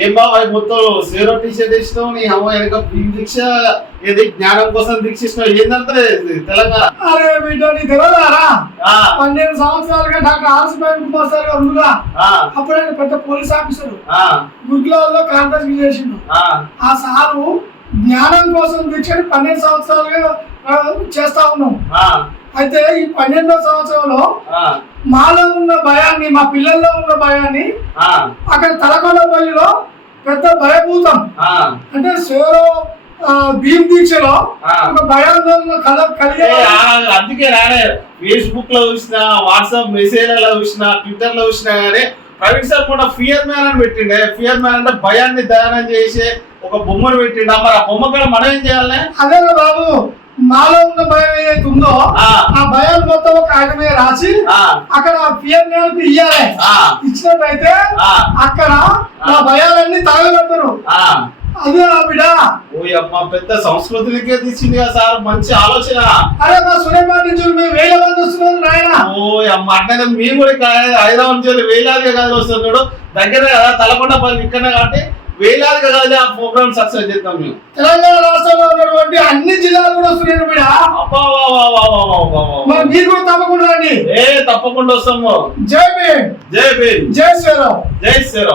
ఏం బాబా మొత్తం zero T shirt ఇచ్చినావు నీ అమ్మ వెనక దీక్ష ఏది జ్ఞానం కోసం దీక్ష ఇచ్చినావు ఏందంటే తెలంగాణ? అరే బిడ్డ నీ తెలియదారా ఆ, పన్నెండు సంవత్సరాలుగా డాక్టర్ ఆర్సిపై కుమార్ సార్ గారు ఉండుగా అప్పుడు ఆయన పెద్ద పోలీస్ ఆఫీసర్. గుడ్లలో కాంగ్రెస్ చేసిండు. ఆ, సారు జ్ఞానం కోసం దీక్షని పన్నెండు సంవత్సరాలుగా చేస్తా ఉన్నాం. అయితే ఈ పన్నెండో సంవత్సరంలో మాలో ఉన్న భయాన్ని మా పిల్లల్లో ఉన్న భయాన్ని అక్కడ తలకొండపల్లిలో పెద్ద భయభూతం. అంటే శివరో భీమ్ దీక్షలో. ఒక భయాందోళన కల కలిగే అందుకే రానే ఫేస్బుక్లో చూసిన వాట్సాప్ మెసేజ్లలో చూసిన ట్విట్టర్లో చూసినా కానీ ప్రవీణ్ సార్ కూడా ఫియర్ మ్యాన్ అని పెట్టిండే. ఫియర్ మ్యాన్ అంటే భయాన్ని దహనం చేసే ఒక బొమ్మను పెట్టిండ. మరి ఆ బొమ్మ కూడా మనం ఏం చేయాలి అదే బాబు మాలో ఉన్న భయం ఏదైతే ఉందో ఒక కాగితం మీద రాసి అక్కడ పిఎం ఇయ్యాలి. ఆ, ఇచ్చినట్టయితే ఆ. అక్కడ మా భయాలన్నీ. అదే బిడ్డ. ఓ అమ్మ పెద్ద సంస్కృతికే తీసింది కదా సార్ మంచి ఆలోచన. అరే మా నుంచి మేము వేల మంది వస్తున్నారు నాయన. ఓ అమ్మ అట్లనే మేము కూడా హైదరాబాద్ నుంచి వేలాదిగా కాదు వస్తున్నాడు దగ్గర కదా తలకొండ పల్లి ఇక్కడ కాబట్టి వేలాదిగా కాదు ఆ ప్రోగ్రామ్ సక్సెస్ చేద్దాం మేము. తెలంగాణ రాష్ట్రంలో ఉన్నటువంటి అన్ని జిల్లాలు కూడా వస్తున్నాయి బిడ్డ అబ్బా వా వా వా వా వా వా వా. మరి మీరు కూడా తప్పకుండా రండి. ఏ తప్పకుండా వస్తాము జై భీమ్. జై భీమ్. జై శ్రీరామ్. జై శ్రీరామ్.